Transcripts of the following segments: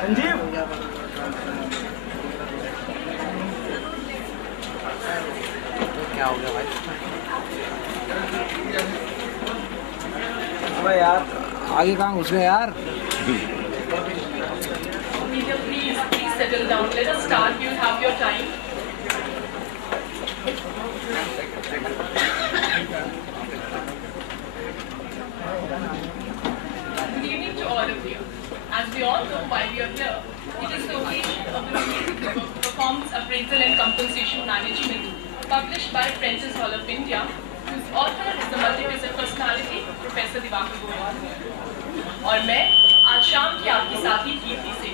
संजीव क्या हो गया भाई? अबे यार आगे कहाँ घुस गए यार? Please settle down. Let us start. You have your time. Good evening to all of you. As we all know why we are here, it is the occasion of the release of the book Performance Appraisal and Compensation Management, published by Prentice Hall of India, whose author is the multi-faceted personality, Professor Diwakar Goyal. और मैं आज शाम की आपकी साथी कीर्ति से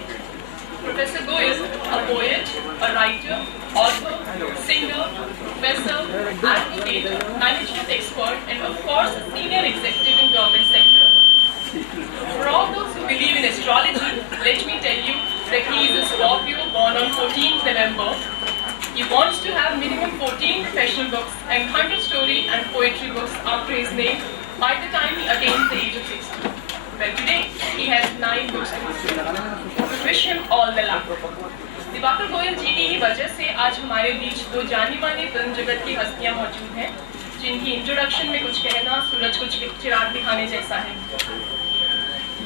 Professor Goyal, a poet, a writer, author, singer, professor, advocate, management expert, and of course, a senior executive in government sector. For all those who believe in astrology, let me tell you that he is a Scorpio born on 14th November. He wants to have minimum 14 professional books and 100 story and poetry books after his name by the time he attains the age of 60. Well, today he has 9 books to list. Wish him all the luck. Diwakar Goyal जी की ही वजह से आज हमारे बीच दो जानी मानी film जगत की हस्तियां मौजूद हैं, जिनकी इंट्रोडक्शन में कुछ कहना सूरज को चिराग दिखाने जैसा है।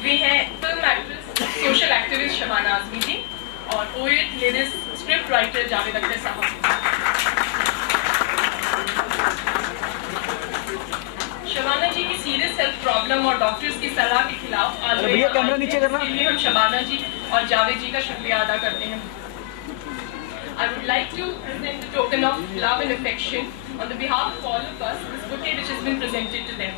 वे हैं film actress, social activist Shabana Azmi ji और poet, lyricist, script writer Javed Akhtar साहब। शबाना जी की सीरियस हेल्थ प्रॉब्लम और डॉक्टर्स की सलाह के खिलाफ आज कैमरा नीचे करना, इसलिए हम शबाना जी और जावेद जी का शुक्रिया अदा करते हैं। I would like to present a token of love and affection on the behalf of all of us, this bouquet which has been presented to them.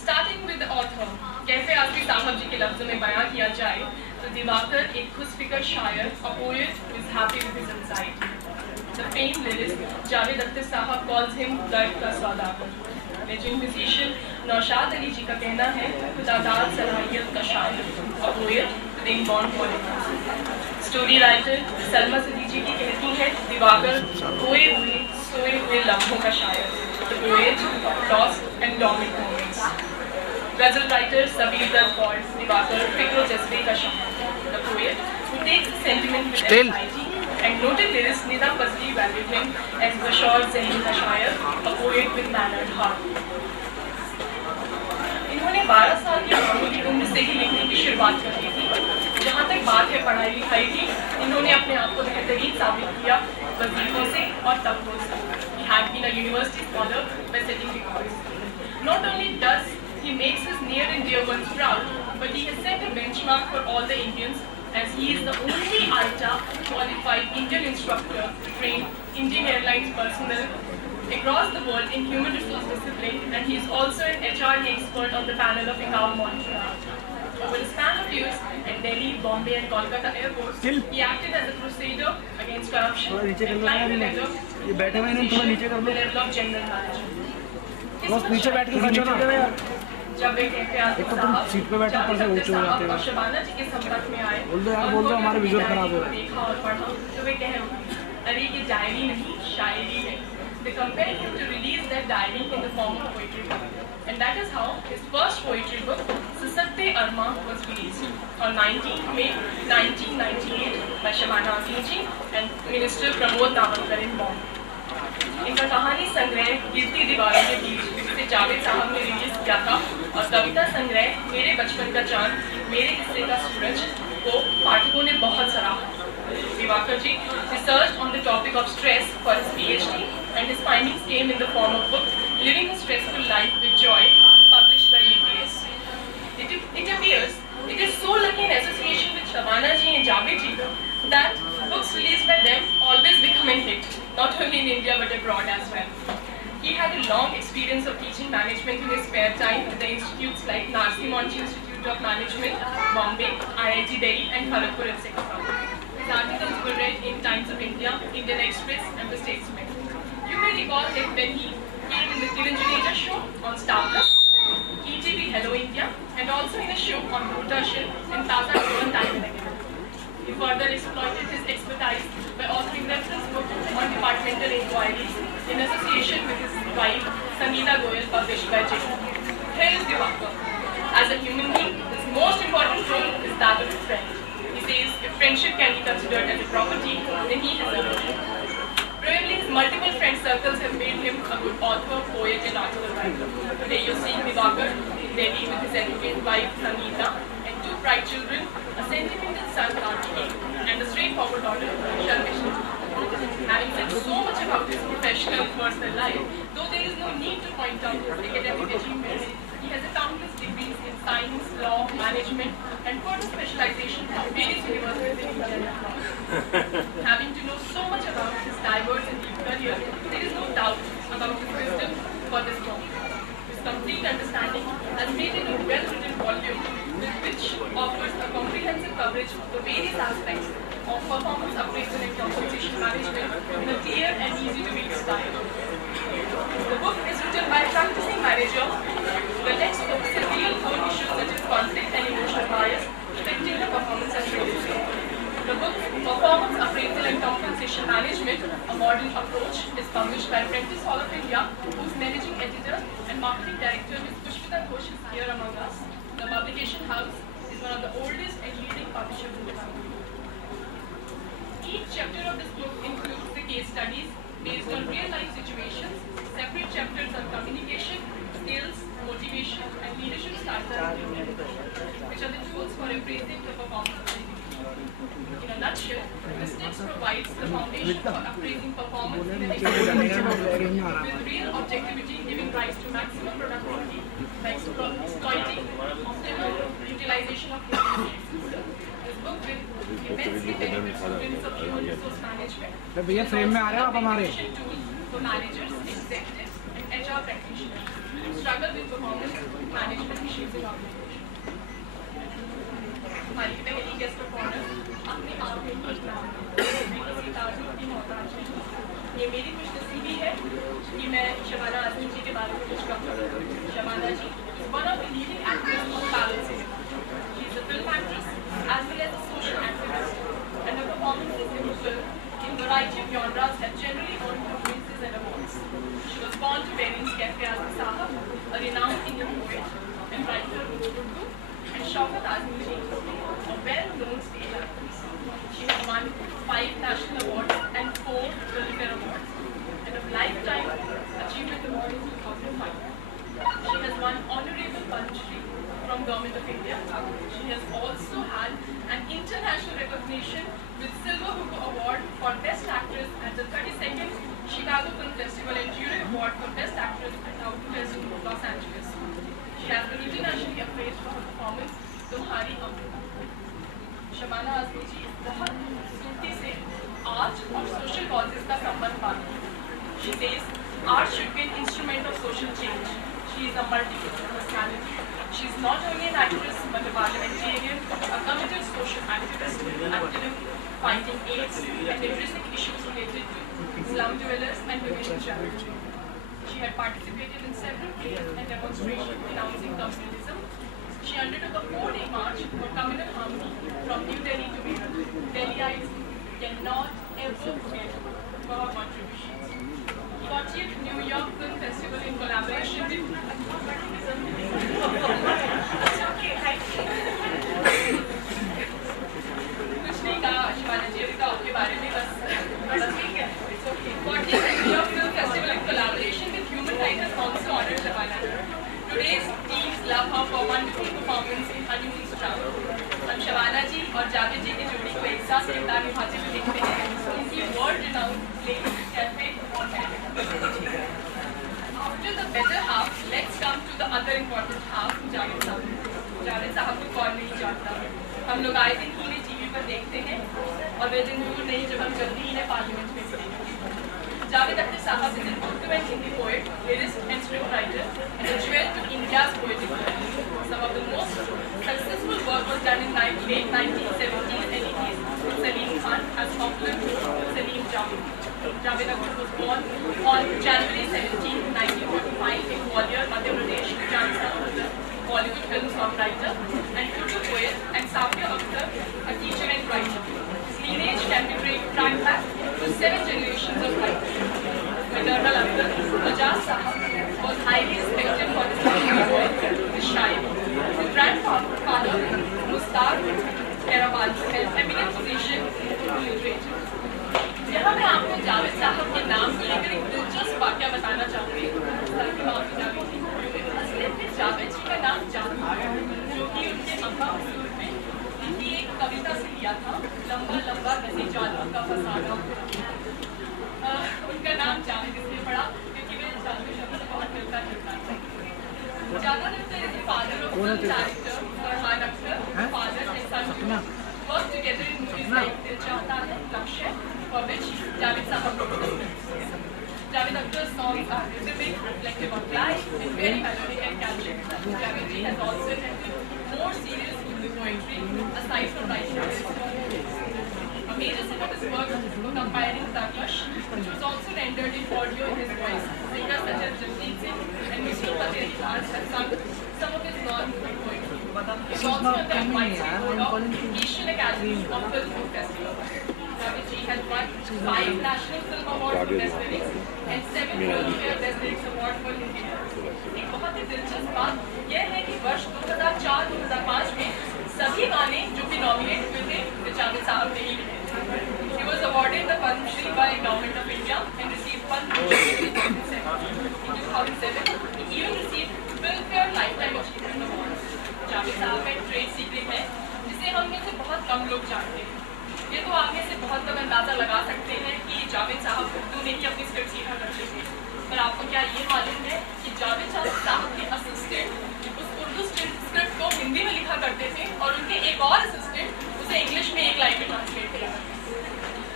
Starting with the author, कैसे आजमी साहब जी के लफ्ज़ों में बयां किया जाए तो दिवाकर एक खुशफिकर शायर, a poet who is happy with his anxiety. The famed lyricist Javed Akhtar साहब calls him दर्द का सौदागर. Legend musician नौशाद अली जी का कहना है खुदादार सलाहियत का शायर, a poet with inborn qualities. Story writer Salma सदी जी की कहती है दिवाकर खोए हुए सोए हुए लम्हों का शायर, the poet of lost and dormant moments. गजल राइटर सबीर दरफॉल दिवाकर फिक्र जज्बे का शायर, the poet who takes the sentiment with anxiety, and noted lyricist Nida Fazli valued him as Bashar Zaheen का शायर, a poet with mannered heart. इन्होंने 12 साल की मामूली उम्र से ही लिखने की शुरुआत कर दी थी। जहाँ तक बात है पढ़ाई लिखाई की, इन्होंने अपने आप को बेहतरीन साबित किया वजीफों से और तबकों से। He had been a university scholar by setting records. Not only does he makes his near and dear ones proud, but he has set a benchmark for all the Indians, as he is the only ITA qualified Indian instructor to train Indian Airlines personnel across the world in human resource discipline, and he is also an HRD expert on the panel of ICAO Montreal. Over a span of years at Delhi, Bombay and Kolkata airports, he acted as a crusader against corruption and climbed the ladder to the level of general manager. जब वे कहते आजम साहब seat पे बैठा ऊपर से ऊंचे हो जाते हैं। और शबाना जी के संपर्क में आए बोल दो यार, बोल दो, हमारे विजुअल खराब हो रहा है। देखा और पढ़ा तो वे कह उठे, अरे ये डायरी नहीं शायरी है. They compelled him to release their diary in the form of poetry book. And that is how his first poetry book, Sisakte Arma, was released on 19 May 1998 by Shabana Azmi ji and Minister Pramod Davankar in Bombay. इनका कहानी संग्रह कीर्ति दीवारों के बीच जिसे जावेद साहब ने release किया था और कविता संग्रह मेरे बचपन का चांद मेरे हिस्से का सूरज को पाठकों ने बहुत सराहा. Divakar ji researched on the topic of stress for his PhD and his findings came in the form of book Living a Stressful Life with Joy, published by UPS. It appears it is so lucky in association with Shabana ji and Javed ji that books released by them always become a hit, not only in India but abroad as well. He had a long experience of teaching management in his spare time at the institutes like Narsi Monchi Institute of Management, Bombay, IIT Delhi and Kharagpur etc. His articles were read in Times of India, Indian Express and The Statesman. You may recall him when he came in the Kiran Juneja show on Star Plus, ETV Hello India and also in a show on Doordarshan and Taza Jovan Time and Again. He further exploited his expertise by authoring reference books on departmental inquiries in association with his wife Sangeeta Goyal, published by J. Here is Divakar. As a human being, his most important role is that of a friend. He says if friendship can be considered as a property, then he has earned it. Probably his multiple friend circles have made him a good author, poet and article writer. Today you're seeing Divakar in Delhi with his educated wife Sangeeta and two bright children, a sentimental son Kartikeya and a straightforward daughter Sharmishna. Having said so much about his professional and personal life, though there is no need to point out his academic achievements, he has a countless degrees in science, law, management and further specialization from various universities in India and abroad. Having to know so much about his diverse and deep career, there is no doubt about his wisdom for this job. His complete understanding has made it a well-written volume with which offers a comprehensive coverage of the various aspects of performance appraisal and compensation management in a clear and easy-to-read style. The book is written by a practicing manager. The text focuses on issues such as conflict and emotional bias affecting the performance appraisal. The book, Performance Appraisal and Compensation Management, a Modern Approach, is published by Prentice Hall of India, whose managing editor and marketing director Ms. Pushpita Ghosh is here among us. The publication house is one of the oldest and leading publishers in the country. Each chapter of this book includes the case studies based on real-life situations, separate chapters on communication, skills, motivation, and leadership styles, which are the tools for appraising the performance of the individual. In a nutshell, this text provides the foundation for appraising performance in an exploiting with real objectivity giving rise to maximum productivity by exploiting optimal utilization of human resources. This book will immensely benefit students of human resource management. तो भैया frame में आ रहे हो आप हमारे Tool for managers, executives, and HR practitioners who struggle with performance management issues in organizations. हमारी पहली guest of honour अपने आप में एक नाम की मोहताज है. ये मेरी खुशनसीबी है कि मैं शबाना आजमी जी के बारे में कुछ कहूँ. शबाना जी one of the leading actors of Tamil cinema. She is a film actress as well as a social activist, and her performances in the film in a variety of genres have generally earned her prizes and awards. She was born to parents Kafi Azmi Sahab, a renowned Indian poet and writer of Urdu, and Shaukat Azmi ji, a well-known stage actress. She has won 5 national awards and 4 Filmfare awards, and a lifetime achievement award in 2005. She has won Honorable Padma Shri from Government of India. She has also had an international recognition with Silver Hugo Award for Best Actress at the 32nd Chicago Film Festival and Jury Award for Best Actress at Outfest in Los Angeles. She has been internationally appraised for her performance Tumhari Amrita. Shabana Azmi जी बहुत खूबसूरती से art और social causes का संबंध मानती हैं. She says art should be an instrument of social change. She is a multi-faceted personality. She is not only an actress but a parliamentarian, a committed social activist, active in fighting AIDS and addressing issues related to slum dwellers and women in general. She had participated in several plays and demonstrations denouncing communalism. She undertook a 4-day march for communal harmony from New Delhi to Meerut. Delhiites cannot ever forget her contributions. She achieved New York Film Festival in collaboration with कुछ नहीं कहा शिवानी जी अभी तो आपके बारे में बस बड़ा ठीक है. 40th New York Film Festival in collaboration with Human Rights has also honored Shabana. Today's teens love her for wonderful performance in Honeymoon's Travel. हम शबाना जी और जावेद जी की जोड़ी को एक साथ किरदार निभाते हुए देखते हैं उनकी वर्ल्ड रिनाउंड प्ले कैफे और After the better half, let's come to the other important half, Javed साहब. जावेद साहब को कौन नहीं जानता. हम लोग आए दिन ही इन्हें टीवी पर देखते हैं और वे दिन दूर नहीं जब हम जल्दी इन्हें पार्लियामेंट में मिलेंगे. Javed Akhtar Sahab is an ultimate Hindi poet, lyricist and scriptwriter and a jewel to India's poetic world. Some of the most successful work was done in late 1970s and 80s with Salim Khan as popular Salim Javed. Javed Akhtar was born on January 17, 1945 in Gwalior, Madhya Pradesh to Jansa, the Bollywood film songwriter and Urdu poet, and Safia Akhtar, a teacher and writer. His lineage can be tracked back to 7 generations of writers. Maternal uncle, Ajaz Sahab, was highly respected for his poetry, his shayari. His grandfather, Mustaq Kerawal, held eminent position in Urdu literature. यहाँ मैं आपको जावेद साहब के नाम को लेकर एक दिलचस्प वाक्य बताना चाहूँगी ताकि माफ़ी चाहूँगी. असलियत में जावेद जी का नाम जावेद जो कि उनके अम्मा हुजूर ने उनकी एक कविता से लिया था. लंबा लंबा नदी जालों का फसाना. उनका नाम जावेद इसलिए पड़ा क्योंकि वे जावेद शब्द से बहुत मिलता जुलता था. Javed Akhtar is the father of film director Farhan Akhtar, father and son worked together in movies like Dil Chahta Hai, Lakshya, for which Javed Sahab wrote the script. Javed Akhtar's songs are rhythmic, reflective of life, and very melodic and catchy. Javed ji has also attempted more serious Urdu poetry aside from writing lyrics. A major set of his work is compiling Tarkash, which was also rendered in audio in his voice. Singers such as Jasmeet Singh and Mr. Fateh Khan have sung some of his non-Urdu poetry. He is also on the advisory board of Asian Academy of Film Festival. Javed ji has won 5 National Film Awards for Best Lyrics and 7 Filmfare Best Lyrics Award for Hindi. एक बहुत ही दिलचस्प बात यह है कि वर्ष 2004-2005 में सभी गाने जो भी नॉमिनेट हुए थे वे जावेद साहब ने ही लिखे. He was awarded the Padma Shri by Government of India and received Padma Shri in 2007. He even received Filmfare Lifetime Achievement Award. Javed साहब का एक ट्रेड सीक्रेट है जिसे हम में से बहुत कम लोग जानते हैं. ये तो आप में से बहुत लोग अंदाजा लगा सकते हैं कि जावेद साहब उर्दू में ही अपनी स्क्रिप्ट सीखा करते थे. पर आपको क्या ये मालूम है कि जावेद साहब के असिस्टेंट उस उर्दू स्क्रिप्ट को हिंदी में लिखा करते थे और उनके एक और असिस्टेंट उसे इंग्लिश में एक लाइन में ट्रांसलेट किया.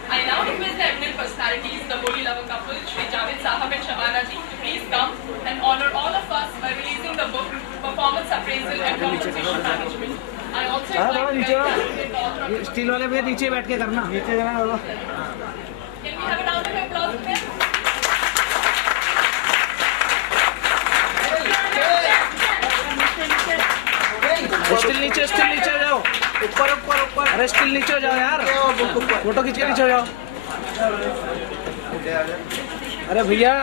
I now request the eminent personalities, the Boli lover couple, Shri Javed Sahab and Shabana ji, to please come and honor all of us by releasing the book Performance Appraisal and Compensation Management. I also invite the author of steel वाले भैया नीचे बैठ के करना. नीचे जाना बाबा. Can we have a round of applause for them? Steel नीचे हो जाओ. ऊपर. अरे स्टील नीचे हो जाओ यार. फोटो खींच के नीचे हो जाओ. अरे भैया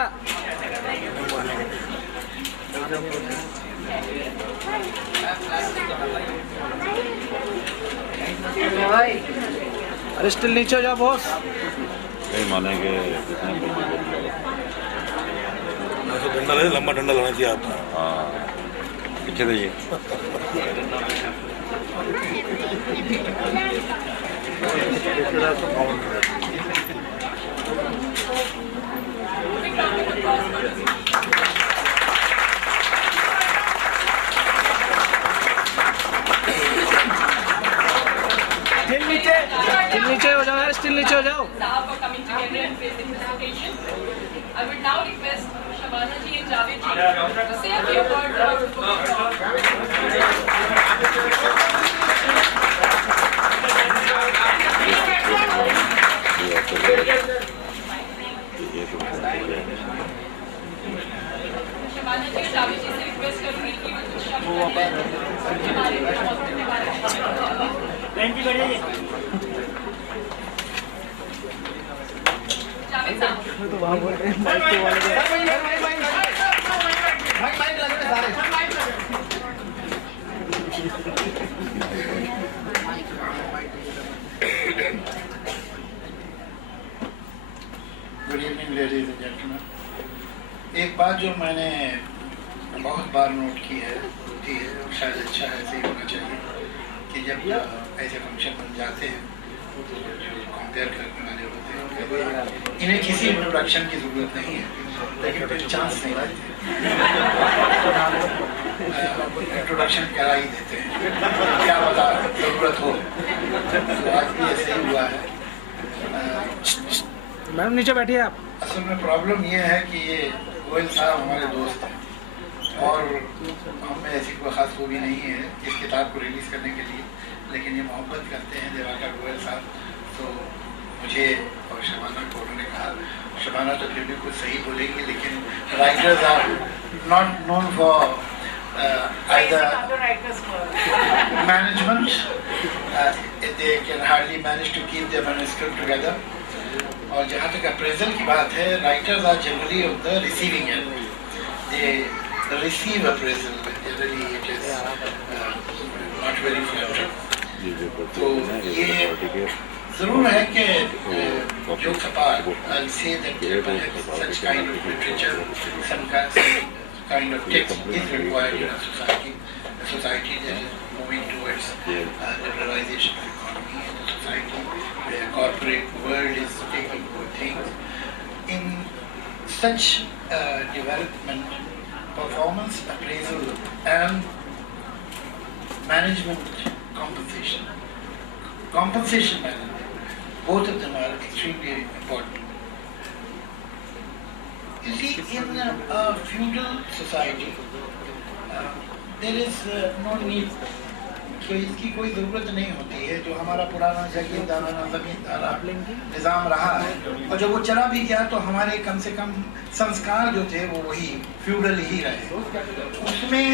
अरे स्टील नीचे हो जाओ बॉस. मानेंगे डंडा है, लंबा डंडा लाना चाहिए आपका. हाँ पीछे देखिए. Big round of applause for this. Steel नीचे हो जाओ यार. स्टील नीचे हो जाओ. Sahab for coming together and praising this occasion. I would now request Shabana ji and Javed ji to say a few words about the book. के बारे में, हॉस्पिटल के बारे में। जावेद साहब, तो वहाँ बोल रहे हैं माइक तो वाले good evening ladies and gentleman. एक बात जो मैंने बहुत बार नोट की है, होती है और शायद अच्छा है, ऐसे ही होना चाहिए कि जब ऐसे फंक्शन बन जाते हैं तो जो कंपेयर करने वाले होते हैं इन्हें किसी इंट्रोडक्शन की ज़रूरत नहीं है, लेकिन फिर चांस नहीं देते, इंट्रोडक्शन करा ही देते हैं, क्या पता ज़रूरत हो। तो आज भी ऐसे ही हुआ है। मैडम नीचे बैठिए आप। असल में प्रॉब्लम ये है कि ये गोयल साहब हमारे दोस्त हैं और हमें ऐसी कोई ख़ास खूबी नहीं है इस किताब को रिलीज़ करने के लिए, लेकिन ये मोहब्बत करते हैं दिवाकर गोयल साहब। तो मुझे और शबाना को उन्होंने कहा, शबाना तो फिर भी कुछ सही बोलेगी, लेकिन writers are not known for management, they can hardly manage to keep their manuscript together. और जहाँ तक अप्रेजल की बात है, writers are generally of the receiving end, they receive appraisal, generally it is not very flattering. तो ये ज़रूर है कि जो छपा से such kind of literature, some kind of text is required in a society that is moving towards liberalization of economy in a society where corporate world is taking good things. In such development, performance appraisal and management compensation management, both of them are extremely important. You see, in a feudal society, there is no need, तो इसकी कोई ज़रूरत नहीं होती है। जो हमारा पुराना जागीरदाराना ज़मींदारा निज़ाम रहा है, और जब वो चला भी गया तो हमारे कम से कम संस्कार जो थे वो वही फ्यूडल ही रहे। उसमें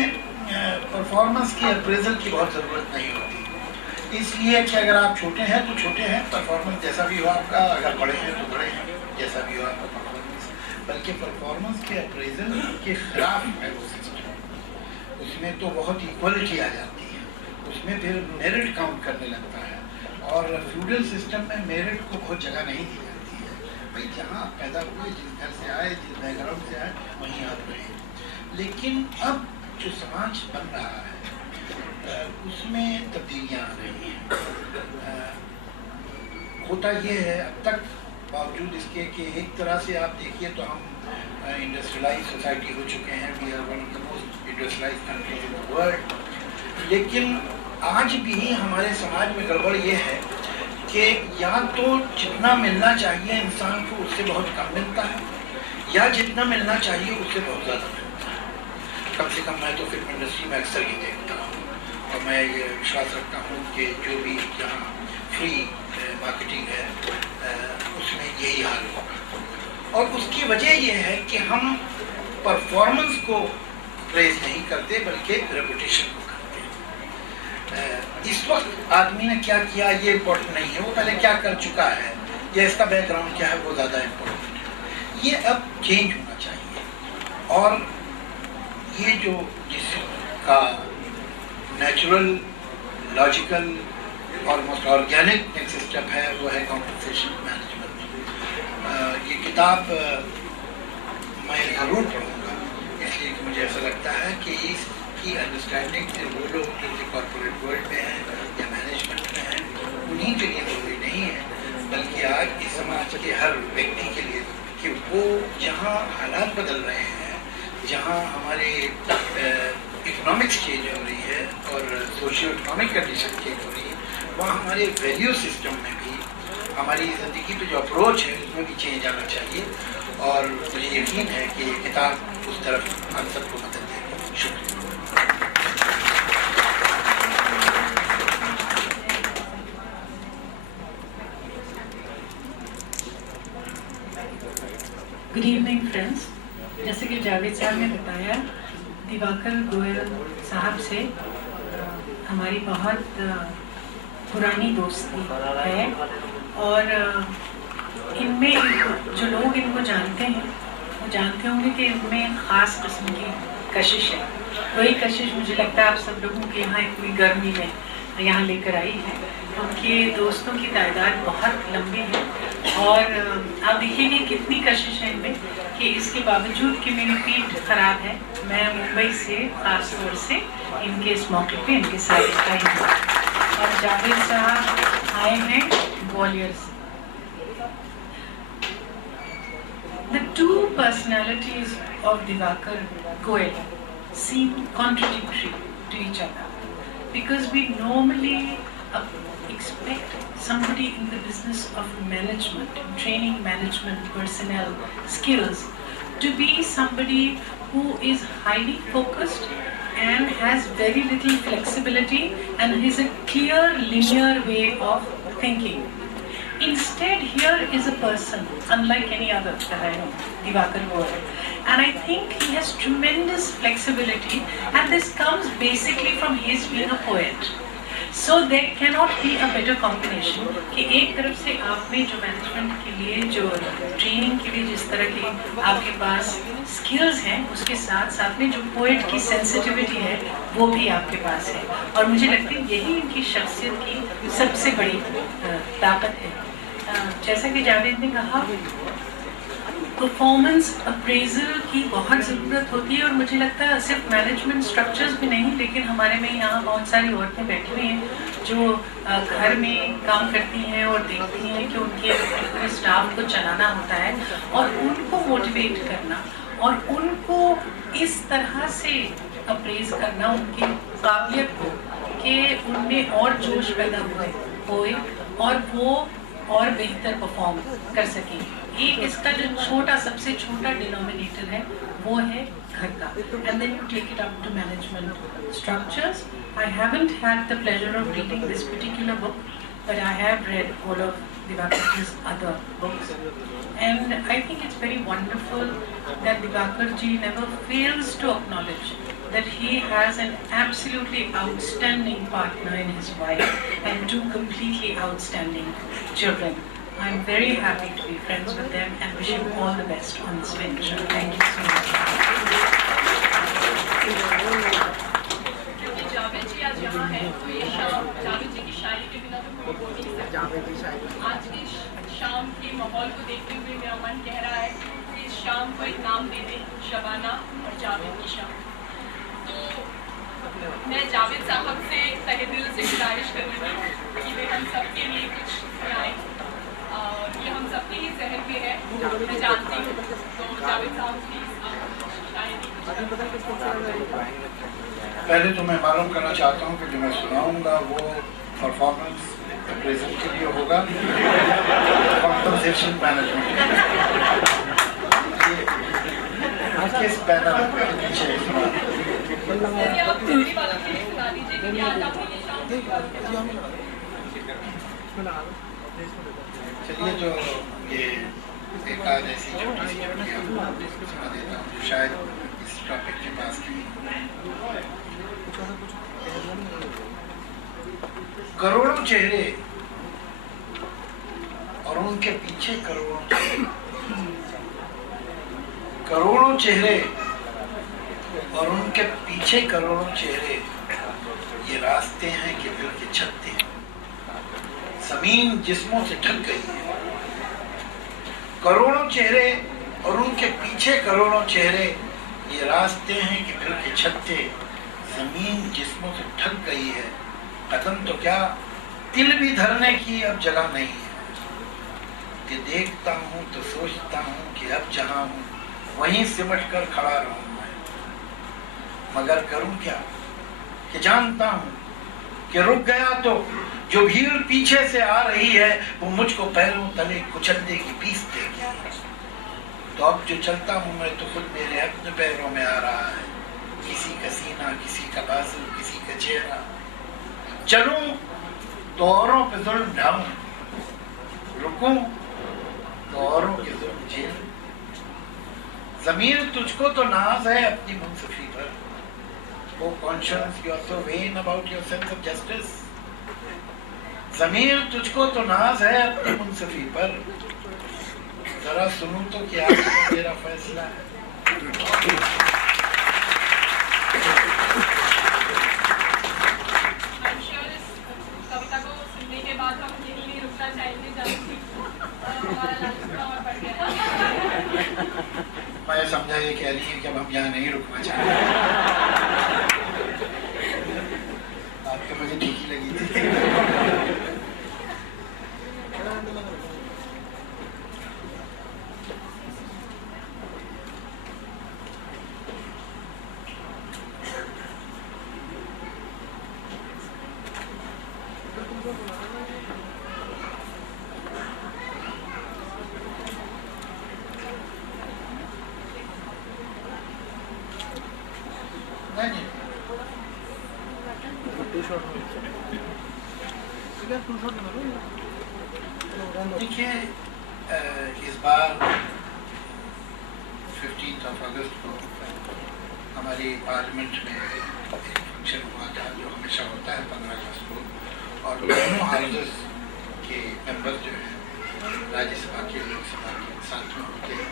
परफॉर्मेंस की अप्रेजल की बहुत ज़रूरत नहीं होती, इसलिए कि अगर आप छोटे हैं तो छोटे हैं, परफॉर्मेंस जैसा भी हो आपका, अगर बड़े हैं तो बड़े हैं, जैसा भी हो आपका परफॉर्मेंस, बल्कि परफॉर्मेंस के अप्रेजल के खिलाफ है वो सिस्टम। उसमें तो बहुत इक्वलिटी आ जाती है, उसमें फिर मेरिट काउंट करने लगता है, और फ्यूडल सिस्टम में मेरिट को बहुत जगह नहीं दी जाती है। भाई जहाँ आप पैदा हुए, जिस घर से आए, जिस बैकग्राउंड से आए, वहीं आप रहे। लेकिन अब जो समाज बन रहा है उसमें तब्दीलियाँ आ रही हैं। होता ये है अब तक, बावजूद इसके कि एक तरह से आप देखिए तो हम इंडस्ट्रियलाइज सोसाइटी हो चुके हैं, we are one of the most industrialise countries in the world, लेकिन आज भी हमारे समाज में गड़बड़ ये है कि या तो जितना मिलना चाहिए इंसान को उससे बहुत कम मिलता है, या जितना मिलना चाहिए उससे बहुत ज़्यादा मिलता है। कम से कम मैं तो फिल्म इंडस्ट्री में अक्सर ही देखता हूँ, और मैं ये विश्वास रखता हूँ कि जो भी जहाँ फ्री मार्केटिंग है उसमें यही हाल होगा। और उसकी वजह ये है कि हम परफॉर्मेंस को प्रेज नहीं करते बल्कि रेपुटेशन को करते हैं। इस वक्त आदमी ने क्या किया ये इम्पोर्टेंट नहीं है, वो पहले क्या कर चुका है या इसका बैकग्राउंड क्या है वो ज़्यादा इम्पोर्टेंट है। ये अब चेंज होना चाहिए, और ये जो जिसका natural, logical, almost organic next step है वो है कॉम्पनसेशन मैनेजमेंट। ये किताब मैं ज़रूर पढ़ूँगा, इसलिए कि मुझे ऐसा लगता है कि इसकी अंडरस्टैंडिंग वो लोग जो कॉर्पोरेट वर्ल्ड में हैं या मैनेजमेंट में हैं उन्हीं के लिए ज़रूरी नहीं है, बल्कि आज इस समाज के हर व्यक्ति के लिए, कि वो जहाँ हालात बदल रहे हैं, जहाँ हमारे इकोनॉमिक्स चेंज हो रही है और सोशियो इकोनॉमिक कंडीशन चेंज हो रही है, वहाँ हमारे वैल्यू सिस्टम में भी, हमारी ज़िंदगी पे जो अप्रोच है उसमें भी चेंज आना चाहिए। और मुझे यकीन है कि ये किताब उस तरफ हम सबको मदद देगी। शुक्रिया। Good evening friends. जैसे कि जावेद साहब ने बताया, दिवाकर गोयल साहब से हमारी बहुत पुरानी दोस्ती है और इनमें जो लोग इनको जानते हैं वो जानते होंगे कि इनमें ख़ास किस्म की कशिश है। वही कशिश मुझे लगता है आप सब लोगों के यहाँ इतनी गर्मी में यहाँ लेकर आई है। उनके दोस्तों की तादाद बहुत लंबी है और आप देखिए कि कितनी कशिश है इनमें कि इसके बावजूद कि मेरी पीठ खराब है, मैं मुंबई से ख़ास तौर से इनके इस मौके पे इनके साथ आई हूँ। और जावेद साहब आए हैं ग्वालियर से। The two personalities of Divakar Goel seem contradictory to each other because we normally expect somebody in the business of management, training management, personnel, skills to be somebody who is highly focused and has very little flexibility and has a clear linear way of thinking. Instead, here is a person, unlike any other that I know, Divakar Goel. And I think he has tremendous flexibility, and this comes basically from his being a poet. So there cannot be a better combination कि एक तरफ से आपने जो management के लिए, जो training के लिए जिस तरह के आपके पास स्किल्स हैं, उसके साथ साथ में जो पोएट की सेंसिटिविटी है वो भी आपके पास है। और मुझे लगता है यही इनकी शख्सियत की सबसे बड़ी ताकत है। जैसा कि जावेद ने कहा, परफॉर्मेंस अप्रेजल की बहुत ज़रूरत होती है और मुझे लगता है सिर्फ मैनेजमेंट स्ट्रक्चर्स भी नहीं, लेकिन हमारे में यहाँ बहुत सारी औरतें बैठी हुई हैं जो घर में काम करती हैं और देखती हैं कि उनके पूरे स्टाफ को चलाना होता है और उनको मोटिवेट करना और उनको इस तरह से अप्रेज करना उनकी काबिलियत को कि उनमें और जोश पैदा होए और वो और बेहतर परफॉर्म कर सकें। एक इसका जो छोटा, सबसे छोटा डिनोमिनेटर है वो है घर का, and then you take it up to management structures. I haven't had the pleasure of reading this particular book, but I have read all of Divakar's other books, and I think it's very wonderful that Divakar ji never fails to acknowledge that he has an absolutely outstanding partner in his wife and two completely outstanding children. I'm very happy to be friends with them and wish him all the best on this venture. Thank you so much. Javed ji आज यहाँ है तो ये शाम जावेद जी की शायरी के बिना तो कोई बोल नहीं सकता। आज की शाम के माहौल को देखते हुए मेरा मन कह रहा है कि इस शाम को एक नाम दे दें, शबाना और जावेद की शाम। तो मैं जावेद साहब से तहे दिल से गुजारिश करूँगी कि वे हम सबके लिए कुछ सुनाएं और ये हम सबके ही जहन में है, मैं जानती हूँ। तो जावेद साहब प्लीज शायरी। पहले तो मैं मालूम करना चाहता हूँ कि जो मैं सुनाऊंगा वो परफॉर्मेंस अप्रेजल के लिए होगा, कॉम्पनसेशन मैनेजमेंट किस बैनर के पीछे चलिए, जो ये एक आध ऐसी छोटी सी सुना देता हूँ जो शायद इस टॉपिक के पास की। करोड़ों चेहरे और उनके पीछे करोड़ों चेहरे, करोड़ों चेहरे और उनके पीछे करोड़ों चेहरे, ये रास्ते हैं कि दिल के छत्ते हैं, जमीन जिस्मों से ढक गई है। करोड़ों चेहरे और उनके पीछे करोड़ों चेहरे, ये रास्ते हैं कि दिल के छत्ते, जमीन जिस्मों से ढक गई है। कदम तो क्या, तिल भी धरने की अब जगह नहीं है। कि देखता हूँ तो सोचता हूँ कि अब जहाँ हूँ वहीं सिमट कर खड़ा रहूँ मैं, मगर करूँ क्या कि जानता हूँ कि रुक गया तो जो भीड़ पीछे से आ रही है वो मुझको पैरों तले कुचल देगी, पीस देगी। तो अब जो चलता हूँ मैं तो खुद मेरे अपने पैरों में आ रहा है, किसी का सीना, किसी का बाजू, किसी का चेहरा। चलूं तो औरों पे जुल्म ढाऊं, रुकूं तो औरों के जुल्म झेलूं। ज़मीर तुझको तो नाज है अपनी मुनसफी पर, Oh conscience, you are so vain about your sense of justice. ज़मीर तुझको तो नाज है अपनी मुंसफी पर, जरा सुनूं तो क्या तेरा फैसला है। I'm sure इस कविता को सुनने के बाद हम यहीं नहीं रुकना चाहेंगे, जहाँ हमारा लंच और बढ़ गया। मैं समझा ये कह रही है कि अब हम यहाँ नहीं रुकना चाहेंगे। आपको मुझे ठीक ही लगी थी। देखिए, इस बार 15 अगस्त को हमारी पार्लियामेंट में एक फंक्शन हुआ था जो हमेशा होता है 15 अगस्त को, और दोनों हाउसेस के मेंबर जो हैं राज्यसभा के लोकसभा के साथ में होते हैं।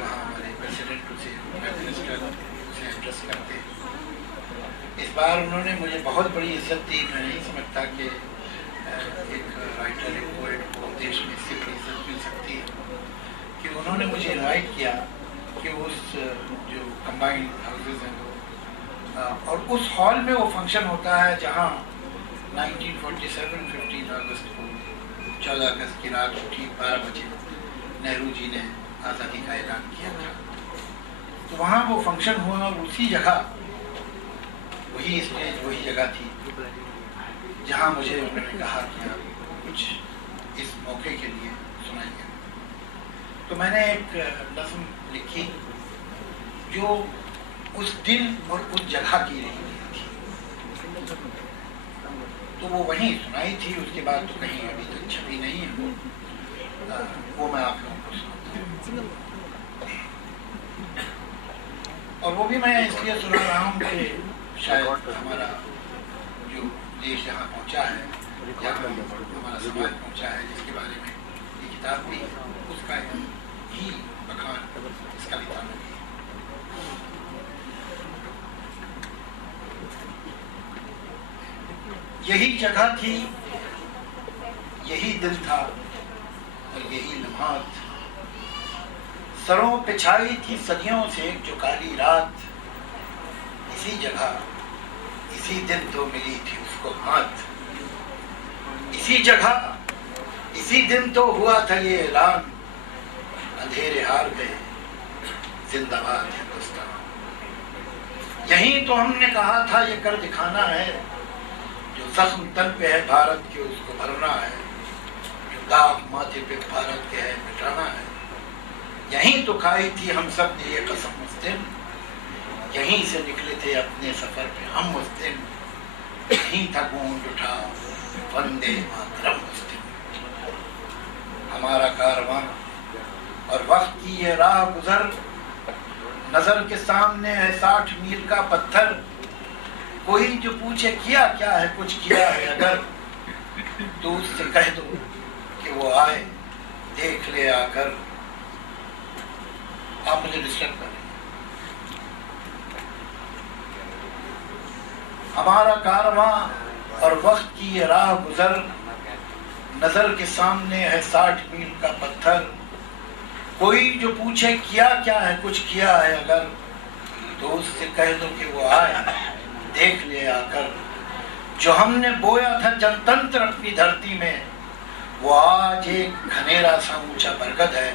वहाँ हमारे प्रेसिडेंट से प्राइम मिनिस्टर उसे एड्रेस करते हैं। इस बार उन्होंने मुझे बहुत बड़ी इज्जत दी। मैं नहीं समझता कि एक राइटर, एक पोएट को देश में इससे बड़ी इज्जत मिल सकती है कि उन्होंने मुझे इनवाइट किया कि उस जो कंबाइंड हाउसेज हैं वो और उस हॉल में वो फंक्शन होता है जहाँ 1947 15 अगस्त को 14 अगस्त की रात ठीक 12 बजे नेहरू जी ने आज़ादी का ऐलान किया था। तो वहाँ वो फंक्शन हुआ और उसी जगह वही स्टेज, वही जगह थी जहाँ मुझे उन्होंने कहा कि आप कुछ इस मौके के लिए सुनाइए। तो मैंने एक नज़्म लिखी जो उस दिन और उस जगह की रही थी, तो वो वहीं सुनाई थी। उसके बाद तो कहीं अभी तक छपी नहीं है वो मैं आप लोगों को सुनाता हूँ। और वो भी मैं इसलिए सुना रहा हूँ कि शायद हमारा जो देश जहाँ पहुँचा है, जहाँ हमारा समाज पहुँचा है, जिसके बारे में ये किताब भी उसका ही बखान इस कविता में भी। यही जगह थी, यही दिल था और यही लम्हात, सरों पे छाई थी सदियों से जो काली रात। इसी जगह इसी दिन तो मिली थी उसको हाथ, इसी जगह इसी दिन तो हुआ था ये ऐलान, अंधेरे हार गए जिंदाबाद हिंदुस्तान। यहीं तो हमने कहा था ये कर दिखाना है, जो जख्म तन पे है भारत के उसको भरना है, जो दाग माथे पे भारत के है मिटाना है। यहीं तो खाई थी हम सब ने ये कसम उस दिन, यहीं से निकले थे अपने सफर पे हम उस दिन। यहीं था गूंज उठा वंदे मातरम उस दिन। हमारा कारवां और वक्त की ये राह गुजर, नजर के सामने है 60 मील का पत्थर। कोई जो पूछे किया क्या है, कुछ किया है अगर, तो उससे कह दो कि वो आए देख ले आकर। आप मुझे डिस्टर्ब करें। हमारा कारवां और वक्त की ये राह गुजर, नजर के सामने है 60 मील का पत्थर। कोई जो पूछे किया क्या है, कुछ किया है अगर, तो उससे कह दो कि वो आए देख ले आकर। जो हमने बोया था जनतंत्र अपनी धरती में, वो आज एक घनेरा सा ऊंचा बरगद है।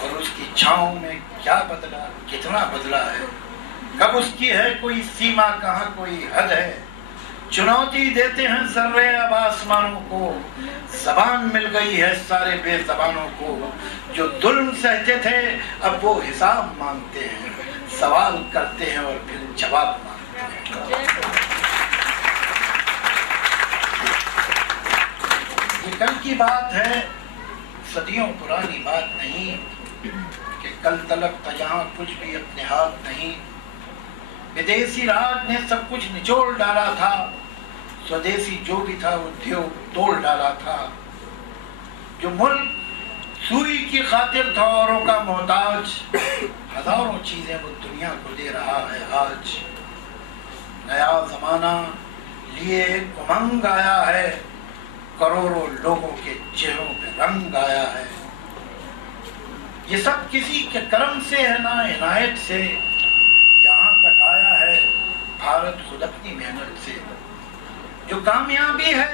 और उसकी छांव में क्या बदला, कितना बदला है, कब उसकी है कोई सीमा, कहाँ कोई हद है। चुनौती देते हैं जर्रे अब आसमानों को, जबान मिल गई है सारे बेजबानों को। जो जुल्म सहते थे अब वो हिसाब मांगते हैं, सवाल करते हैं और फिर जवाब मांगते हैं। ये कल की बात है, सदियों पुरानी बात नहीं, कि कल तलक था यहाँ कुछ भी अपने हाथ नहीं। विदेशी राज ने सब कुछ निचोड़ डाला था, स्वदेशी जो भी था उद्योग तोड़ डाला था। जो मुल्क सुई की खातिर था औरों का मोहताज, हजारों चीजें वो दुनिया को दे रहा है आज। नया जमाना लिए उमंग आया है, करोड़ों लोगों के चेहरों पे रंग आया है। ये सब किसी के कर्म से है ना इनायत से, यहाँ तक आया है भारत खुद अपनी मेहनत से। जो कामयाबी है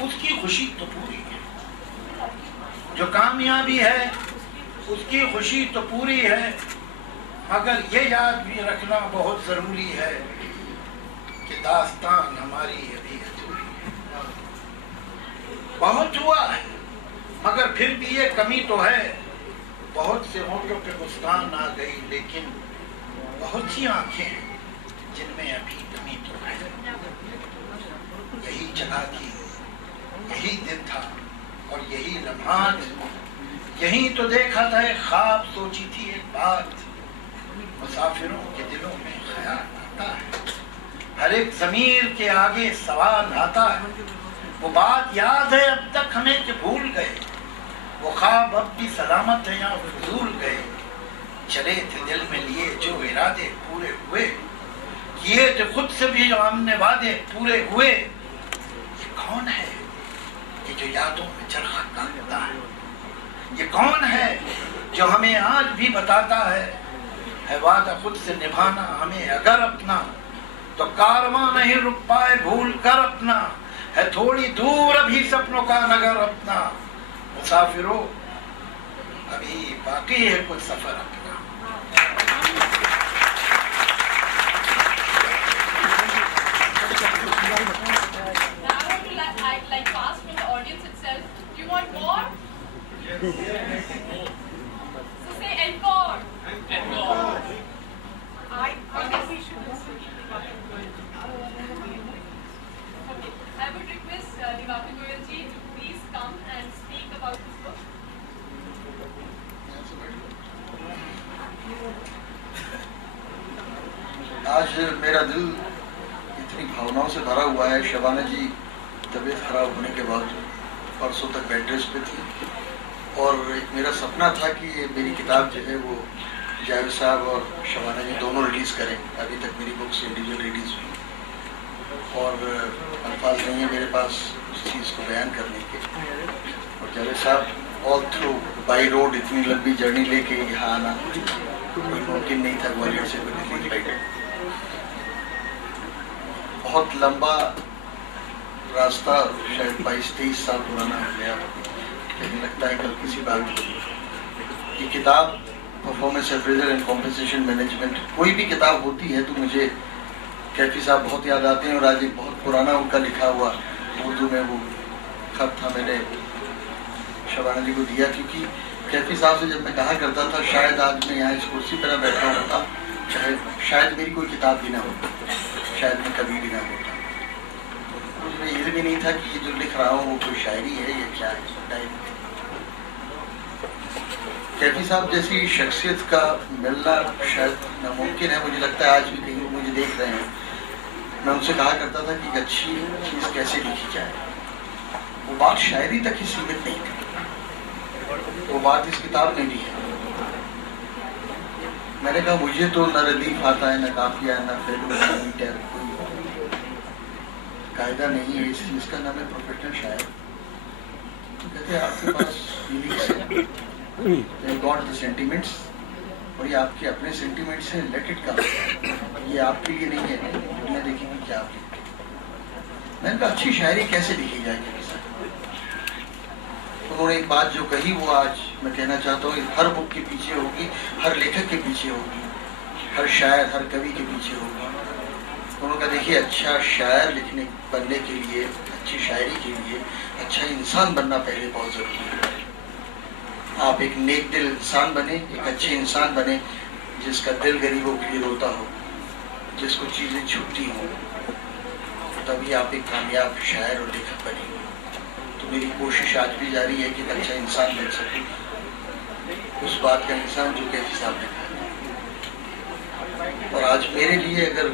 उसकी खुशी तो पूरी है, जो कामयाबी है उसकी खुशी तो पूरी है, मगर ये याद भी रखना बहुत जरूरी है कि दास्तान हमारी अभी अधूरी है। बहुत हुआ है मगर फिर भी ये कमी तो है, बहुत से होठों पे मुस्कान आ गई लेकिन बहुत सी आंखें हैं जिनमें अभी कमी तो है। यही जगह थी, यही दिन था और यही लम्हात, यही तो देखा था एक ख्वाब, सोची थी एक बात। मुसाफिरों के दिलों में ख्याल आता है, हर एक ज़मीर के आगे सवाल आता है। वो बात याद है अब तक हमें कि भूल गए, वो ख्वाब अब भी सलामत है या भूल गए। चले थे दिल में लिए जो इरादे पूरे हुए, किए थे खुद से भी जो हमने वादे पूरे हुए। ये कौन है ये जो यादों में चरखा काटता है? ये कौन है जो हमें आज भी बताता है वादा खुद से निभाना हमें अगर अपना, तो कारवां नहीं रुक पाए भूल कर अपना। है थोड़ी दूर अभी सपनों का नगर अपना, मुसाफिरों अभी बाकी है कुछ सफर अपना। Like fast from the audience itself. Do you want more? Yes. So say encore. Encore. I guess we should listen to Diwakar. Okay. I would request Diwakar Goyal ji to please come and speak about this book. आज मेरा दिल इतनी भावनाओं से भरा हुआ है। शबाना जी तबीयत खराब होने के बाद परसों तक बेड रेस्ट पे थी और एक मेरा सपना था कि मेरी किताब जो है वो जावेद साहब और शबाना जी दोनों रिलीज़ करें। अभी तक मेरी बुक्स इंडिविजुअल रिलीज़ हुई और अल्फाज नहीं है मेरे पास उस चीज़ को बयान करने के। और जावेद साहब ऑल थ्रू बाई रोड इतनी लंबी जर्नी लेके यहाँ आना कोई मुमकिन नहीं था, ग्वालियर से कोई दिल्ली फ्लाइट। बहुत लंबा रास्ता, शायद 22-23 साल पुराना हो गया, लेकिन लगता है कल किसी बात ये किताब performance appraisal and compensation management, कोई भी किताब होती है तो मुझे कैफी साहब बहुत याद आते हैं। और आज एक बहुत पुराना उनका लिखा हुआ उर्दू में वो खत था, मैंने शबाना जी को दिया, क्योंकि कैफी साहब से जब मैं कहा करता था शायद आज मैं यहाँ इस कुर्सी पर बैठा होता, शायद मेरी कोई किताब भी ना होती, शायद मैं कभी भी ना होता। मुझे ये भी नहीं था कि ये जो लिख रहा हूँ वो कोई शायरी है या क्या है। कैफी साहब जैसी शख्सियत का मिलना शायद नामुमकिन है। मुझे लगता है आज भी कहीं मुझे देख रहे हैं। मैं उनसे कहा करता था कि एक अच्छी चीज़ कैसे लिखी जाए। वो बात शायरी तक ही सीमित नहीं थी, वो बात इस किताब में भी है। मैंने कहा मुझे तो न रदीफ आता है, न काफिया, न फेलू, कोई कायदा नहीं है इस चीज़ का, नाम है प्रोफेशनल शायर। तो कहते हैं आपके पास फीलिंग्स है, गॉट द सेंटिमेंट्स, और ये आपके अपने सेंटिमेंट्स हैं, लेट इट कम, ये आपके लिए नहीं है, दुनिया देखेगी क्या आप लिखते हैं। मैंने कहा अच्छी शायरी कैसे लिखी जाएगी। उन्होंने एक बात जो कही वो आज मैं कहना चाहता हूँ, हर बुक के पीछे होगी, हर लेखक के पीछे होगी, हर शायर, हर कवि के पीछे होगी। उन्होंने कहा देखिए अच्छा शायर बनने के लिए, अच्छी शायरी के लिए अच्छा इंसान बनना पहले बहुत ज़रूरी है। आप एक नेक दिल इंसान बने, एक अच्छे इंसान बने, जिसका दिल गरीबों के लिए रोता हो, जिसको चीज़ें छूटती हों, तभी आप एक कामयाब शायर और लेखक बनेंगे। तो मेरी कोशिश आज भी जारी है कि अच्छा इंसान बन सकूं, उस बात का इंसान जो कैफी साहब ने कहा। और आज मेरे लिए अगर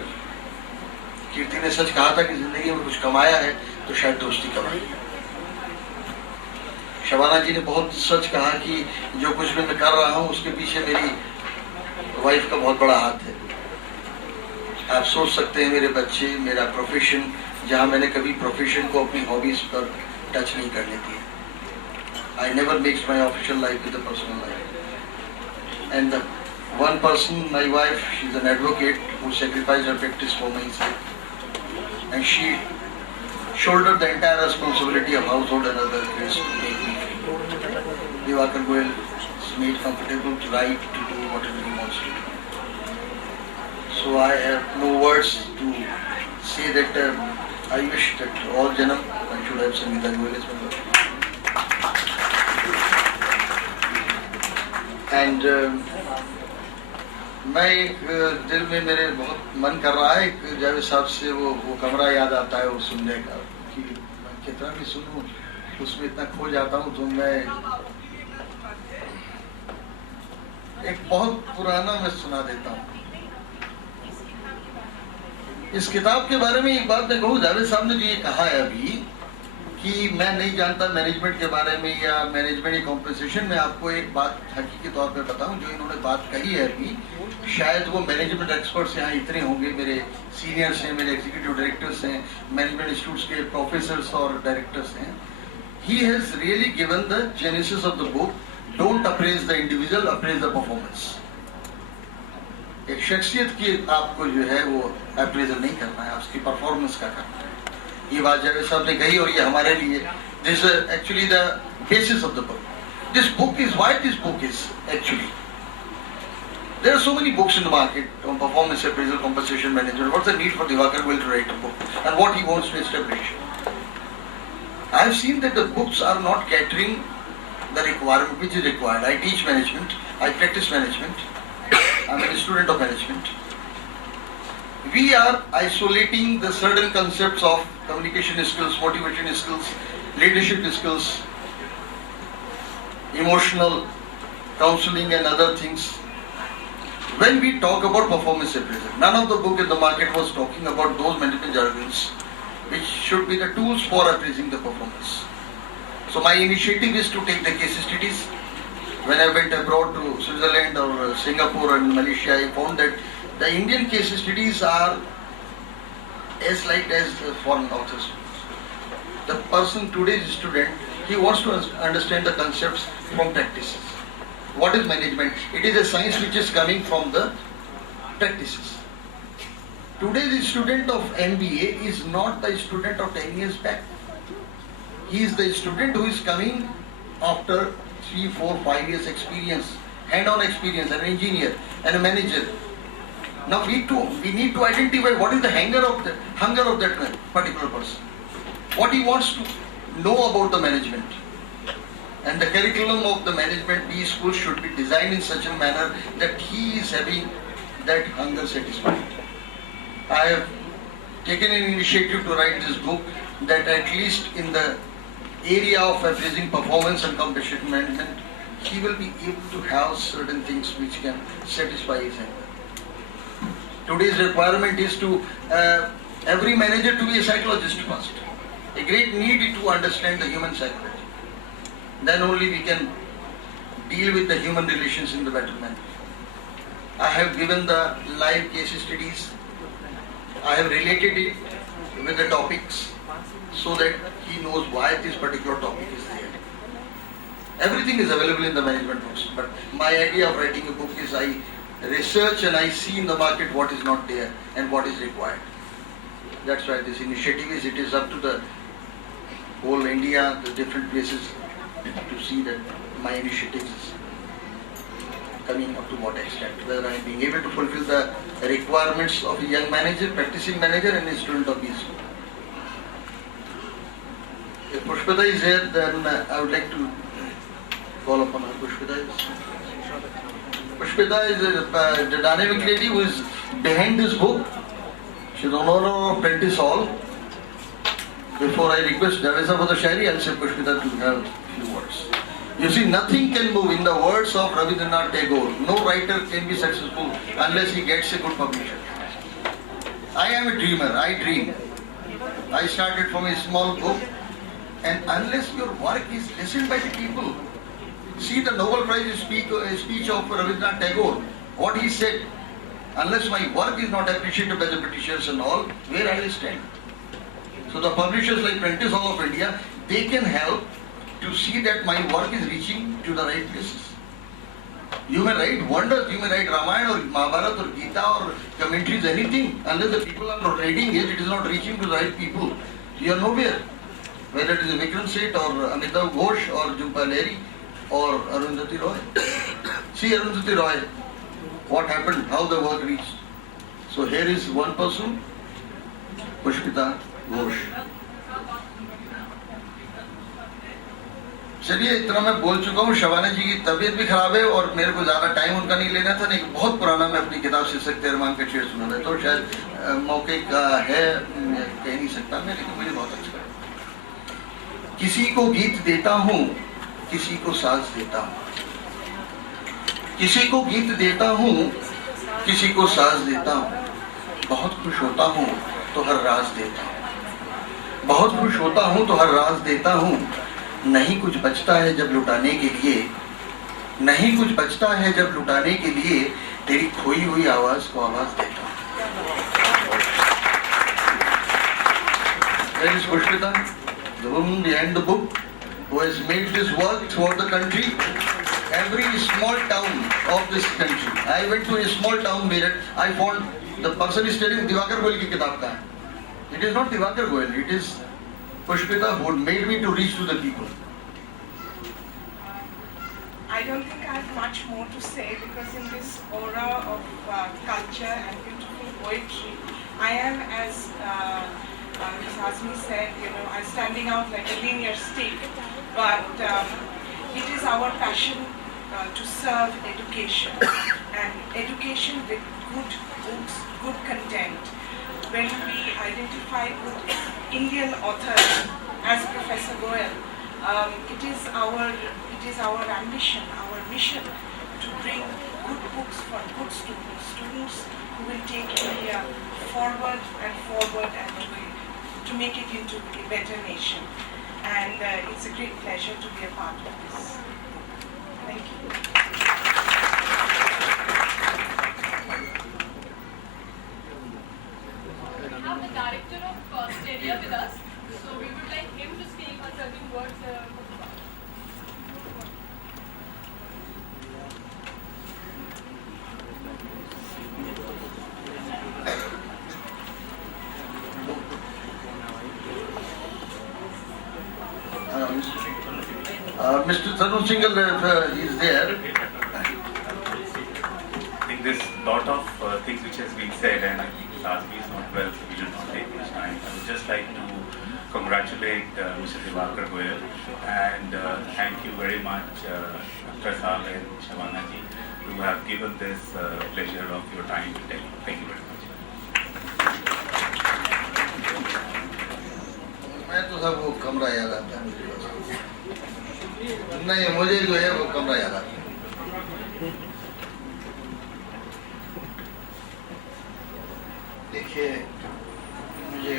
कीर्ति ने सच कहा था कि जिंदगी में कुछ कमाया है तो शायद दोस्ती कमाई है। शबाना जी ने बहुत सच कहा कि जो कुछ भी मैं कर रहा हूँ उसके पीछे मेरी वाइफ का बहुत बड़ा हाथ है। आप सोच सकते हैं मेरे बच्चे, मेरा प्रोफेशन, जहाँ मैंने कभी प्रोफेशन को अपनी हॉबीज पर टच नहीं करने दिया। I never mix my official life with the personal life. And the one person, my wife, she's an advocate who sacrificed her practice for my sake, and she shouldered the entire responsibility of household and other affairs to make me free. Diwakar Goyal is made comfortable to write, to do whatever he wants to do. So I have no words to say that I wish that all Janam I should have Sangeeta Goyal as my wife. And मैं एक दिल में मेरे बहुत मन कर रहा है एक जावेद साहब से वो कमरा याद आता है वो सुनने का कि मैं कितना भी सुनूं उसमें इतना खो जाता हूँ। तो मैं एक बहुत पुराना मैं सुना देता हूँ। इस किताब के बारे में एक बात मैं कहूँ, जावेद साहब ने जो ये कहा है अभी कि मैं नहीं जानता मैनेजमेंट के बारे में या मैनेजमेंट कॉम्पनसेशन में, आपको एक बात हकीकी तौर पे बताऊं, जो इन्होंने बात कही है अभी, शायद वो मैनेजमेंट एक्सपर्ट्स यहाँ इतने होंगे, मेरे सीनियर्स हैं, मेरे एग्जीक्यूटिव डायरेक्टर्स हैं, मैनेजमेंट इंस्टीट्यूट्स के प्रोफेसर्स और डायरेक्टर्स हैं। He has really given the genesis of the book, don't apprise the individual, apprise the performance. एक शख्सियत की आपको जो है वो अप्रेजल नहीं करना है, उसकी परफॉर्मेंस का करना है। ये बात जावेद साहब ने कही और ये हमारे लिए this actually the basis of the book. This book is why this book is actually there are so many books in the market on performance appraisal, compensation management. What's the need for Diwakar Goyal to write a book and what he wants to establish? I have seen that the books are not catering the requirement which is required. I teach management, I practice management, I'm a student of management. We are isolating the certain concepts of communication skills, motivation skills, leadership skills, emotional counseling and other things. When we talk about performance appraisal, none of the book in the market was talking about those management jargons which should be the tools for appraising the performance. So my initiative is to take the case studies. When I went abroad to Switzerland or Singapore and Malaysia, I found that the Indian case studies are as light as foreign authors. The person, today's student, he wants to understand the concepts from practices. What is management? It is a science which is coming from the practices. Today's student of MBA is not the student of 10 years back. He is the student who is coming after 3, 4, 5 years experience, hand-on experience, an engineer and a manager. Now we need to identify what is the hunger of that particular person. What he wants to know about the management. And the curriculum of the management B school should be designed in such a manner that he is having that hunger satisfied. I have taken an initiative to write this book that at least in the area of appraising performance and competition management, he will be able to have certain things which can satisfy his hunger. Today's requirement is to every manager to be a psychologist first. A great need to understand the human psychology. Then only we can deal with the human relations in the better manner. I have given the live case studies. I have related it with the topics so that he knows why this particular topic is there. Everything is available in the management books, but my idea of writing a book is I research and I see in the market what is not there and what is required. That's why this initiative is, it is up to the whole India, the different places, to see that my initiative is coming up to what extent, whether I am being able to fulfill the requirements of a young manager, practicing manager and a student of BSc. If Pushpita is here, then I would like to call upon her. Pushpita is the dynamic lady who is behind this book. She is the owner of Prentice Hall. Before I request Javed for the Shairi, I will say Pushpita to have a few words. You see, nothing can move. In the words of Rabindranath Tagore, no writer can be successful unless he gets a good publisher. I am a dreamer. I dream. I started from a small book, and unless your work is listened by the people, see the Nobel Prize speech of Rabindranath Tagore, what he said, unless my work is not appreciated by the Britishers and all, where I will stand? So the publishers like Prentice Hall of India, they can help to see that my work is reaching to the right places. You may write wonders, you may write Ramayana or Mahabharata or Gita or commentaries, anything, unless the people are not reading it, it is not reaching to the right people. You are nowhere. Whether it is Vikram Seth or Amitav Ghosh or Jhumpa Lahiri or Arundhati Roy. See Arundhati Roy, what happened, how the work reached. So here is one person, Pushpita Ghosh. चलिए इतना मैं बोल चुका हूँ। शबाना जी की तबीयत भी खराब है और मेरे को ज़्यादा टाइम उनका नहीं लेना था, नहीं बहुत पुराना मैं अपनी किताब शीर्षक तेरमान का शेर सुना था, तो शायद मौके का है, कह नहीं सकता मैं, लेकिन मुझे बहुत अच्छा लगा। किसी को गीत देता हूँ, किसी को साज देता हूँ, किसी को गीत देता हूँ, किसी को साज देता हूँ, बहुत खुश होता हूँ तो हर राज देता हूँ, बहुत खुश होता हूँ तो हर राज देता हूँ। नहीं कुछ बचता है जब लुटाने के लिए, नहीं कुछ बचता है जब लुटाने के लिए, तेरी खोई हुई आवाज को आवाज देता हूँ। There is Pushpita, the woman behind the book, who has made this work throughout the country, every small town of this country. I went to a small town, Meerut. I found the person is telling Diwakar Goyal की किताब का है. It is not Diwakar Goyal, it is Pushpita who made me to reach to the people. I don't think I have much more to say because in this aura of culture and beautiful poetry, I am, as Ms. Azmi said, I'm standing out like a linear stick, but it is our passion to serve education, and education with good books, good content. When we identify good Indian authors as Professor Goyal, it is our ambition, our mission to bring good books for good students who will take India forward and to make it into a better nation. And it's a great pleasure to be a part of this. Thank you. We have the director of Stadia with us, so we would like him to speak on certain words. Mr. Tarun Singhal is there. I think there's a lot of things which has been said, and I think Azmi is not well, so we will not take much time. I would just like to congratulate Mr. Diwakar Goyal and thank you very much, Dr. Saab and Shabana ji, who have given this pleasure of your time today. Thank you very much. मैं तो सब वो कमरा याद आता है मुझे, नहीं मुझे जो है वो कमरा याद आता है। देखिए, मुझे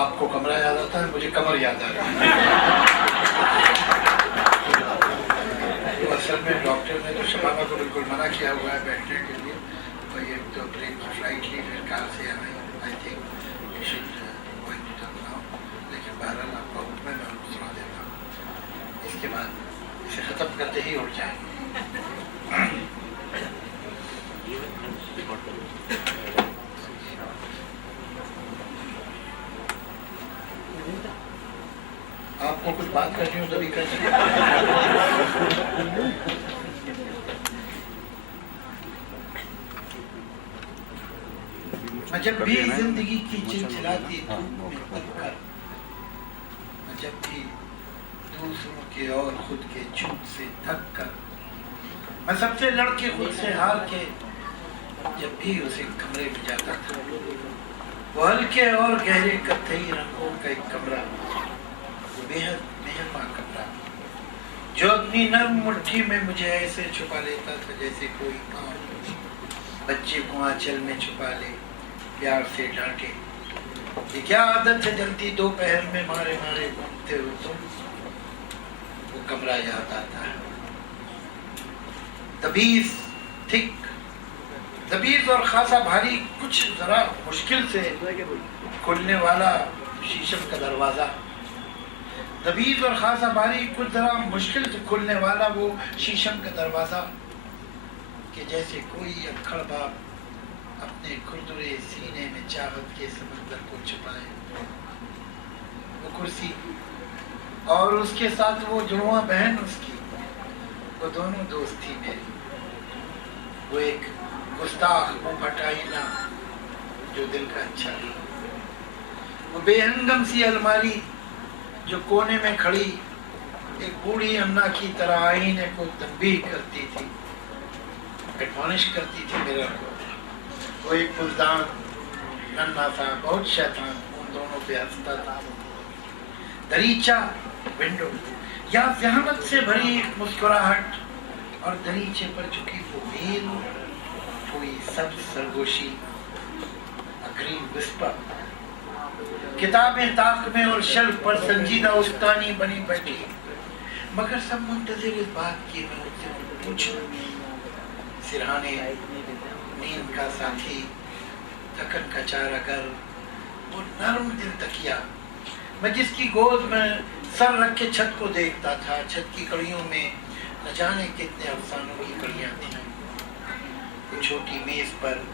आपको कमरा याद आता है, मुझे कमर याद आ रहा है। तो असल में डॉक्टर ने तो शबाना को बिल्कुल मना किया हुआ है बैठने के लिए, तो ये तो प्लेन की फ्लाइट ली, फिर कार से आना, I think you should going to turn now. लेकिन बहरहाल आपका हुक्म मैं उनको सुना देता हूँ, इसके बाद इसे ख़त्म करते ही उठ जाएंगे। आपको कुछ बात करनी हो तभी कर सकते। मैं जब भी जिंदगी की चिलचिलाती धूप में पलकर, मैं जब भी दूसरों के और खुद के झूठ से थक कर, मैं सबसे लड़के खुद से हार के जब भी उसे कमरे में जाता था, वो हल्के और गहरे कत्थई रंगों का एक कमरा, बेहद मेहरबान कमरा, जो अपनी नर्म मुट्ठी में मुझे ऐसे छुपा लेता था जैसे कोई माँ बच्चे को आंचल में छुपा ले, प्यार से डांटे। ये क्या आदत है जलती दोपहर में मारे मारे घूमते हो तुम। वो कमरा याद आता है। दबीज थिक, दबीज और खासा भारी, कुछ जरा मुश्किल से खुलने वाला शीशम का दरवाजा। दबीज और खासा भारी, कुछ जरा मुश्किल से खुलने वाला वो शीशम का दरवाजा, कि जैसे कोई अक्खड़ बाप अपने खुरदुरे सीने में चाहत के समंदर को छुपाए। वो कुर्सी और उसके साथ वो जुड़वा बहन उसकी, वो दोनों दोस्त थी मेरी। वो एक गुस्ताख मुंह फटाईना जो दिल का अच्छा नहीं। वो बेहंगम सी अलमारी जो कोने में खड़ी एक बूढ़ी अन्ना की तरह आईने को तंबीह करती थी, एडमॉनिश करती थी मेरा को। वो एक फुलदान नन्हा था, बहुत शैतान, उन दोनों पे हंसता था। दरीचा, विंडो, या जहानत से भरी एक मुस्कुराहट, और दरीचे पर झुकी वो मेल, कोई सब्ज सरगोशी, ग्रीन विस्पर। किताबें ताक में और शेल्फ पर संजीदा उस्तानी बनी बैठी, मगर सब मुंतजिर इस बात की मैं उससे पूछूं। सिरहाने, नींद का साथी, थकन का चारागर, वो नर्म दिल तकिया, मैं जिसकी गोद में सर रख के छत को देखता था। छत की कड़ियों में न जाने कितने अफसानों की कड़ियां थी। वो छोटी मेज पर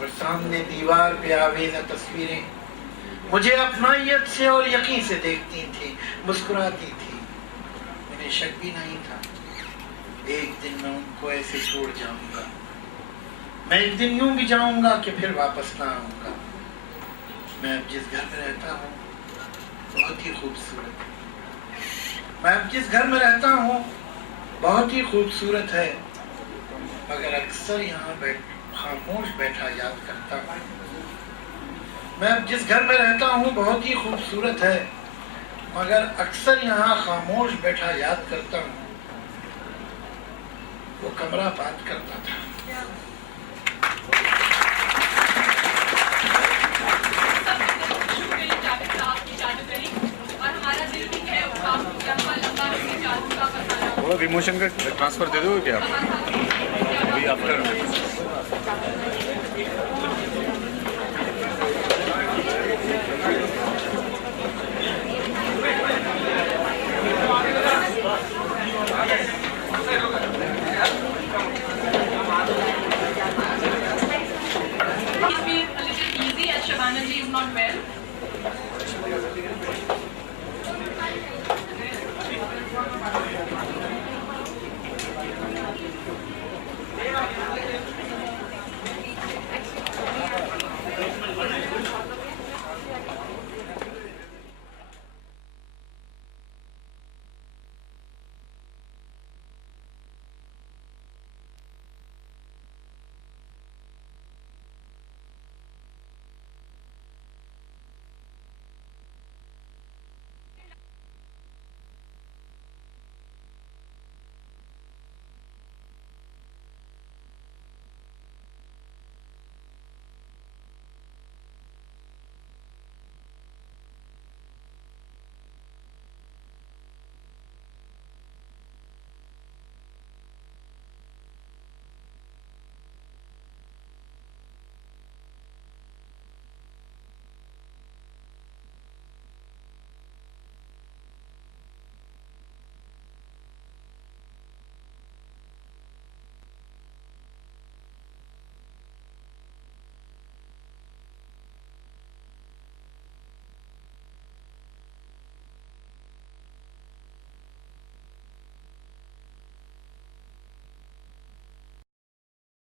और सामने दीवार पे आवेज़ तस्वीरें मुझे अपनाइयत से और यकीन से देखती थी, मुस्कुराती थी। मुझे शक भी नहीं था एक दिन मैं उनको ऐसे छोड़ जाऊंगा। मैं एक दिन यूं भी जाऊंगा कि फिर वापस ना आऊंगा। मैं अब जिस घर में रहता हूँ बहुत ही खूबसूरत है। मैं अब जिस घर में रहता हूँ बहुत ही खूबसूरत है, मगर अक्सर यहाँ खामोश बैठा याद करता हूँ। मैं अब जिस घर में रहता हूँ बहुत ही खूबसूरत है, मगर अक्सर यहाँ खामोश बैठा याद करता हूँ। वो कमरा बात करता था। थोड़ा इमोशन का ट्रांसफर दे दो क्या अभी आफ्टर